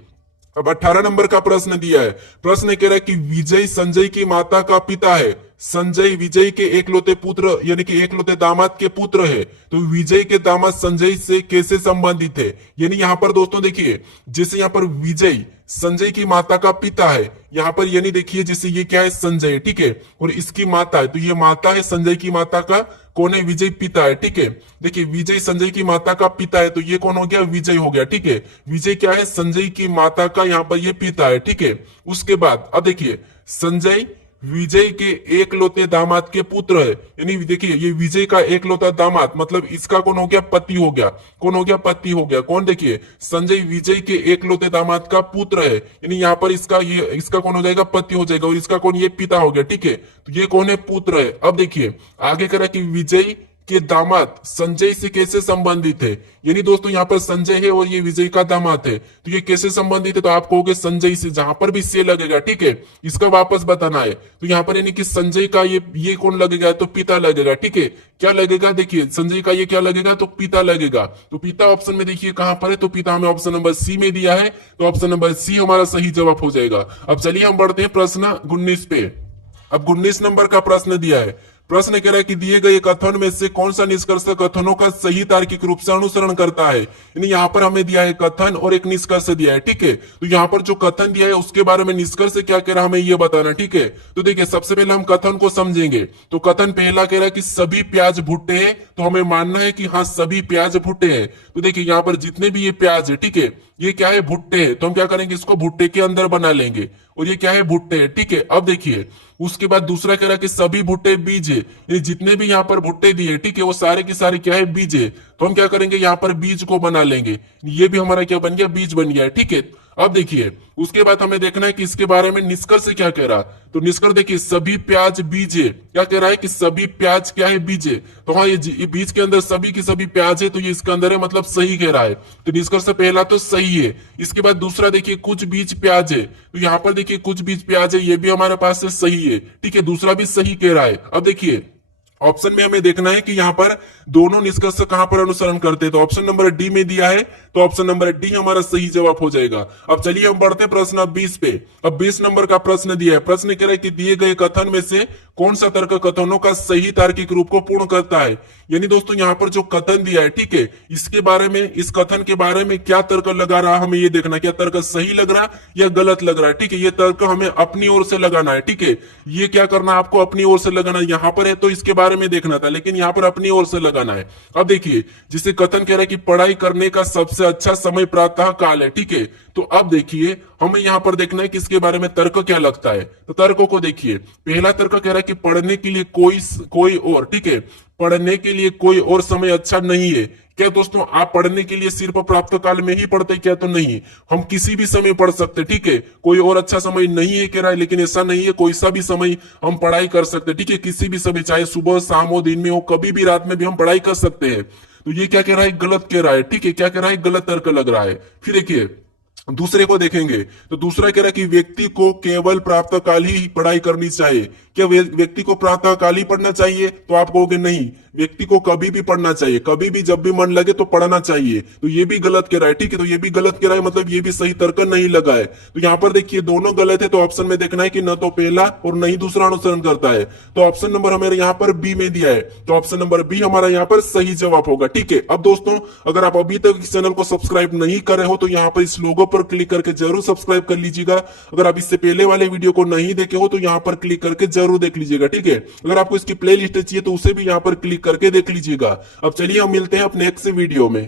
अब 18 नंबर का प्रश्न दिया है, प्रश्न कह रहा है कि विजय संजय की माता का पिता है, संजय विजय के एकलौते पुत्र यानी कि एकलौते दामाद के पुत्र है, तो विजय के दामाद संजय से कैसे संबंधित है। यानी यहाँ पर दोस्तों देखिए, जैसे यहाँ पर विजय संजय की माता का पिता है। यहाँ पर यानी देखिए जैसे ये क्या है, संजय, ठीक है, और इसकी माता है, तो ये माता है संजय की माता का, कौन है, विजय, पिता है, ठीक है। देखिए विजय संजय की माता का पिता है, तो ये कौन हो गया, विजय हो गया, ठीक है। विजय क्या है, संजय की माता का यहाँ पर ये पिता है, ठीक है। उसके बाद अब देखिए संजय विजय के एकलौते दामाद के पुत्र है, यानी देखिए ये विजय का एकलौता दामाद, मतलब इसका कौन हो गया, पति हो गया, कौन हो गया, पति हो गया, कौन, देखिए संजय विजय के एकलौते दामाद का पुत्र है, यानी यहाँ पर इसका कौन हो जाएगा, पति हो जाएगा, और इसका कौन, ये पिता हो गया, ठीक है। तो ये कौन है, पुत्र है। अब देखिए आगे करा कि विजय के दामाद संजय से कैसे संबंधित है, यानी दोस्तों यहाँ पर संजय है और ये विजय का दामाद है, तो ये कैसे संबंधित है, तो आप कहोगे संजय से, जहां पर भी से लगेगा, ठीक है, इसका वापस बताना है। तो यहाँ पर यानी कि संजय का ये कौन लगेगा, तो पिता लगेगा, ठीक है। क्या लगेगा, देखिए संजय का ये क्या लगेगा, तो पिता लगेगा। तो पिता ऑप्शन में देखिए कहां पर है, तो पिता हमें ऑप्शन नंबर सी में दिया है, तो ऑप्शन नंबर सी हमारा सही जवाब हो जाएगा। अब चलिए हम बढ़ते हैं प्रश्न 19 पे। अब 19 नंबर का प्रश्न दिया है। प्रश्न कह रहा है कि दिए गए कथन में से कौन सा निष्कर्ष कथनों का सही तार्किक रूप से अनुसरण करता है, यानी यहाँ पर हमें दिया है कथन और एक निष्कर्ष दिया है, ठीक है। तो यहाँ पर जो कथन दिया है उसके बारे में निष्कर्ष क्या कह रहा है हमें ये बताना, ठीक है। तो देखिए सबसे पहले हम कथन को समझेंगे। तो कथन पहला कह रहा है कि सभी प्याज भुट्टे हैं, तो हमें मानना है कि हाँ सभी प्याज भुट्टे हैं। तो देखिए यहाँ पर जितने भी ये प्याज है, ठीक है, ये क्या है, भुट्टे हैं, तो हम क्या करेंगे, इसको भुट्टे के अंदर बना लेंगे, और ये क्या है, भुट्टे है, ठीक है। अब देखिए उसके बाद दूसरा कह रहा है कि सभी भुट्टे बीज है, ये जितने भी यहाँ पर भुट्टे दिए, ठीक है, वो सारे के सारे क्या है, बीज है, तो हम क्या करेंगे, यहाँ पर बीज को बना लेंगे, ये भी हमारा क्या बन गया, बीज बन गया है, ठीक है। अब देखिए उसके बाद हमें देखना है कि इसके बारे में निष्कर्ष क्या कह रहा। तो निष्कर्ष देखिए सभी प्याज बीज है, क्या कह रहा है कि सभी प्याज क्या है, बीज है, तो हाँ ये बीज के अंदर सभी की सभी प्याज है, तो ये इसके अंदर है, मतलब सही कह रहा है। तो निष्कर्ष पहला तो सही है। इसके बाद दूसरा देखिए कुछ बीज प्याज है, तो यहाँ पर देखिए कुछ बीज प्याज है, ये भी हमारे पास से सही है, ठीक है, दूसरा भी सही कह रहा है। अब देखिए ऑप्शन में हमें देखना है कि यहाँ पर दोनों निष्कर्ष कहां पर अनुसरण करते हैं, तो ऑप्शन नंबर डी में दिया है, तो ऑप्शन नंबर डी हमारा सही जवाब हो जाएगा। अब चलिए हम बढ़ते हैं प्रश्न 20 पे। अब 20 नंबर का प्रश्न दिया है। प्रश्न कह रहा है कि दिए गए कथन में से कौन सा तर्क कथनों का सही तार्किक रूप को पूर्ण करता है, यानी दोस्तों यहाँ पर जो कथन दिया है, ठीक है, इसके बारे में, इस कथन के बारे में क्या तर्क लगा रहा हमें ये देखना, क्या तर्क सही लग रहा या गलत लग रहा है, ठीक है। ये तर्क हमें अपनी ओर से लगाना है, ठीक है, ये क्या करना है आपको, अपनी ओर से लगाना। यहाँ पर है तो इसके बारे में देखना था, लेकिन यहाँ पर अपनी ओर से लगाना है। अब देखिए जिसे कथन कह रहा है कि पढ़ाई करने का सबसे अच्छा समय प्रातः काल है, ठीक है। तो अब देखिए हमें यहाँ पर देखना है कि इसके बारे में तर्क क्या लगता है। तो तर्कों को देखिए, पहला तर्क कह रहा है कि पढ़ने के लिए कोई और, ठीक है, पढ़ने के लिए कोई और समय अच्छा नहीं है। क्या दोस्तों आप पढ़ने के लिए सिर्फ प्राप्त काल में ही पढ़ते, क्या, तो नहीं, हम किसी भी समय पढ़ सकते, ठीक है, कोई और अच्छा समय नहीं है कह रहा है, लेकिन ऐसा नहीं है, कोई सा भी समय हम पढ़ाई कर सकते, ठीक है, किसी भी समय, चाहे सुबह शाम हो, दिन में हो, कभी भी रात में भी हम पढ़ाई कर सकते हैं। तो ये क्या कह रहा है, गलत कह रहा है, ठीक है, क्या कह रहा है, गलत तर्क लग रहा है। फिर देखिए दूसरे को देखेंगे। तो दूसरा कह रहा है कि व्यक्ति को केवल प्रातः काल ही पढ़ाई करनी चाहिए। क्या व्यक्ति को प्रातः काल ही पढ़ना चाहिए, तो आप कहोगे नहीं, व्यक्ति को कभी भी पढ़ना चाहिए, कभी भी जब भी मन लगे तो पढ़ना चाहिए। तो ये भी गलत कह रहा है, ठीक है, तो ये भी गलत कह रहा है, मतलब ये भी सही तर्क नहीं लगा है। तो यहाँ पर देखिए दोनों गलत है, तो ऑप्शन में देखना है कि न तो पहला और न ही दूसरा अनुसरण करता है। तो ऑप्शन नंबर हमारे यहाँ पर बी में दिया है, तो ऑप्शन नंबर बी हमारा यहाँ पर सही जवाब होगा, ठीक है। अब दोस्तों अगर आप अभी तक इस चैनल को सब्सक्राइब नहीं करे हो तो यहाँ पर इस लोगो पर क्लिक करके जरूर सब्सक्राइब कर लीजिएगा। अगर आप इससे पहले वाले वीडियो को नहीं देखे हो तो यहाँ पर क्लिक करके जरूर देख लीजिएगा, ठीक है। अगर आपको इसकी प्ले लिस्ट चाहिए तो उसे भी यहाँ पर क्लिक करके देख लीजिएगा। अब चलिए हम मिलते हैं अपने नेक्स्ट वीडियो में।